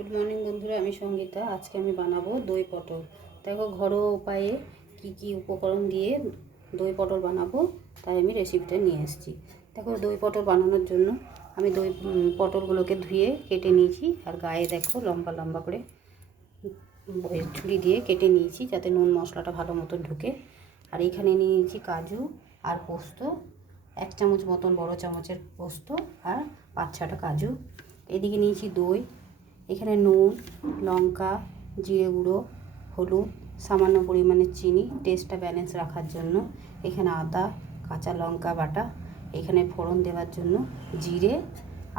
Good morning বন্ধুরা, আমি সঙ্গীতা। আজকে আমি বানাবো দই পটল। দেখো ঘরোয়া উপায়ে কি উপকরণ দিয়ে দই পটল বানাবো, তাই আমি রেসিপিটা নিয়ে এসেছি। দেখো দই পটল বানানোর জন্য আমি পটলগুলোকে ধুয়ে কেটে নিয়েছি, আর গায়ে দেখো লম্বা লম্বা করে ছুরি দিয়ে কেটে নিয়েছি যাতে নুন মশলাটা ভালো মতো ঢুকে। আর এখানে নিয়েছি কাজু আর পোস্ত, 1 চামচ মতন বড় চামচের পোস্ত আর 5-6টা কাজু। এদিকে নিয়েছি দই, এখানে নুন, লঙ্কা, জিরে গুঁড়ো, হলুদ, সামান্য পরিমাণে চিনি টেস্টটা ব্যালেন্স রাখার জন্য, এখানে আদা কাঁচা লঙ্কা বাটা, এখানে ফোড়ন দেওয়ার জন্য জিরে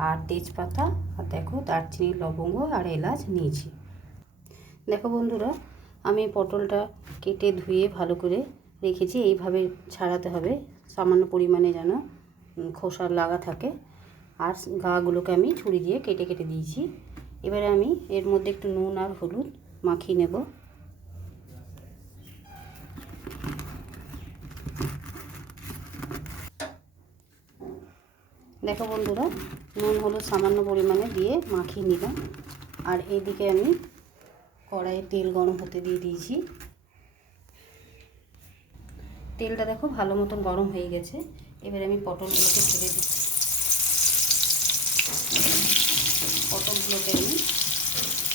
আর তেজপাতা, আর দেখো দারচিনি লবঙ্গ আর এলাচ নিয়েছি। দেখো বন্ধুরা, আমি পটলটা কেটে ধুয়ে ভালো করে রেখেছি। এইভাবে ছাড়াতে হবে, সামান্য পরিমাণে যেন খোসা লাগা থাকে। আর গাগুলোকে আমি ছুরি দিয়ে কেটে কেটে দিয়েছি। এবারে আমি এর মধ্যে একটু নুন আর হলুদ মাখিয়ে নেব। দেখো বন্ধুরা, নুন হলুদ সামান্য পরিমাণে দিয়ে মাখিয়ে নিলাম। আর এইদিকে আমি কড়াইয়ে তেল গরম হতে দিয়ে দিয়েছি। তেলটা দেখো ভালো মতন গরম হয়ে গেছে। এবারে আমি পটলগুলোকে ছেড়ে দিচ্ছি। পটলগুলোকে আমি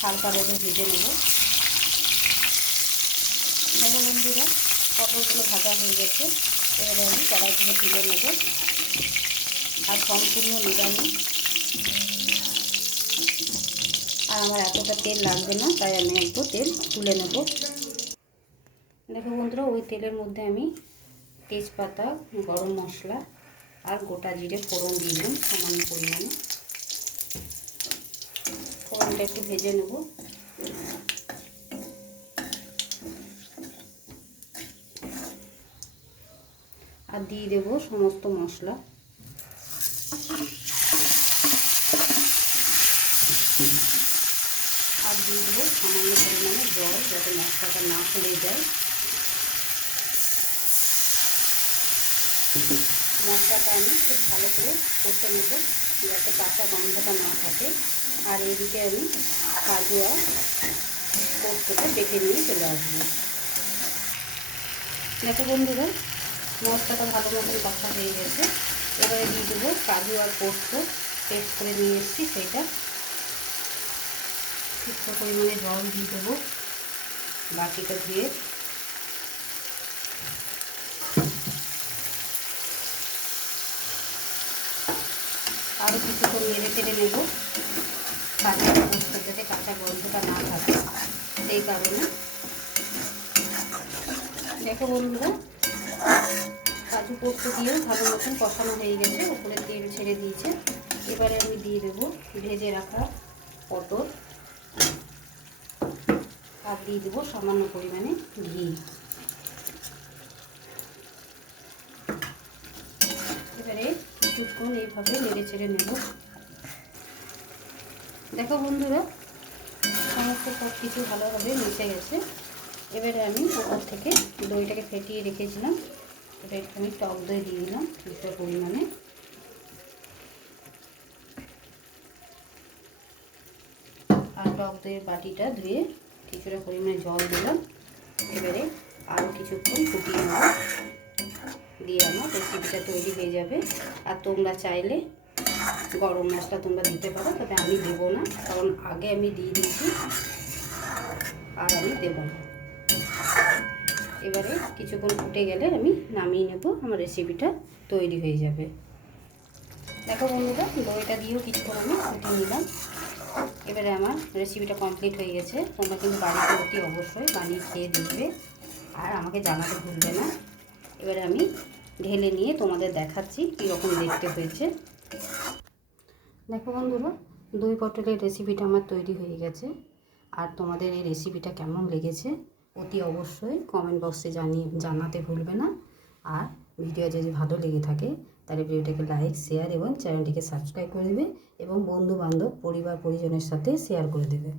হালকা ভাবে ভেজে নেব। দেখো বন্ধুরা, পটলগুলো ভাজা হয়ে গেছে। এবারে আমি কড়াই থেকে তুলে নেব। আর সম্পূর্ণ নিরামিষ, আর আমার এতটা তেল লাগবে না, তাই আমি একটু তেল তুলে নেব। দেখো বন্ধুরা, ওই তেলের মধ্যে আমি তেজপাতা, গরম মশলা আর গোটা জিরে ফোড়ন দিয়ে দিলাম সামান্য পরিমাণে। ফোড়নটা একটু ভেজে নেব। আর দিয়ে দেবো সমস্ত মশলা। আর দিয়ে দেবো সামান্য পরিমাণে জল, যাতে মশলাটা না পুড়ে যায়। মশলাটা আমি খুব ভালো করে কষে নেব, যাতে কাঁচা গন্ধটা না থাকে। আর এদিকে আমি কাজু আর পোস্তটা বেটে নিয়ে চলে আসবো। দেখো বন্ধুরা, মশলাটা ভালো মতন কষা হয়ে গেছে। এবারে দিয়ে দেবো কাজু আর পোস্ত পেস্ট করে নিয়ে এসেছি, সেটা কিছুটা পরিমাণে জল দিয়ে দেবো বাকিটা ধুয়ে। আরও কিছুক্ষণ নেড়ে চেড়ে নেব, কাঁচা পোস্ত যাতে কাঁচা গন্ধটা না থাকে, সেই কারণে। দেখো বন্ধুরা, কাজু পোস্ত দিয়েও ভালো মতন কষানো হয়ে গেছে, উপরে তেল ছেড়ে দিয়েছে। এবারে আমি দিয়ে দেবো ভেজে রাখা পটল, আর দিয়ে দেবো সামান্য পরিমাণে ঘি। এবারে কিছুক্ষণ এইভাবে নেড়ে চেড়ে নেব। দেখো বন্ধুরা, সমস্ত সব কিছু ভালোভাবে মিশে গেছে। এবারে আমি উপর থেকে দইটাকে ফেটিয়ে রেখেছিলাম, এটা আমি টক দই দিয়ে দিলাম কিছুটা পরিমাণে। আর টক দইয়ের বাটিটা ধুয়ে কিছুটা পরিমাণে জল দিলাম। এবারে আরও কিছুক্ষণ ফুটিয়ে নেব, দিয়ে আমার রেসিপিটা তৈরি হয়ে যাবে। আর তোমরা চাইলে গরম মশলা তোমরা দিতে পারো, তবে আমি দেবো না, কারণ আগে আমি দিয়ে দিয়েছি, আর আমি দেবো না। এবারে কিছুক্ষণ ফুটে গেলে আমি নামিয়ে নেব, আমার রেসিপিটা তৈরি হয়ে যাবে। দেখো বন্ধুরা, দইটা দিয়েও কিছুক্ষণ আমি ফুটিয়ে নিলাম। এবারে আমার রেসিপিটা কমপ্লিট হয়ে গেছে। তোমরা কিন্তু বাড়িতে অতি অবশ্যই বানিয়ে খেয়ে দেখবে, আর আমাকে জানাতে ভুলবে না। এবারে আমি ঢেলে নিয়ে তোমাদের দেখাচ্ছি কীরকম দেখতে হয়েছে। দেখো বন্ধুরা, দই পটলের রেসিপিটা আমার তৈরি হয়ে গেছে। আর তোমাদের এই রেসিপিটা কেমন লেগেছে অতি অবশ্যই কমেন্ট বক্সে জানাতে ভুলবে না। আর ভিডিও যদি ভালো লেগে থাকে তাহলে ভিডিওটাকে লাইক, শেয়ার এবং চ্যানেলটিকে সাবস্ক্রাইব করে দেবে, এবং বন্ধু বান্ধব পরিবার পরিজনের সাথে শেয়ার করে দেবে।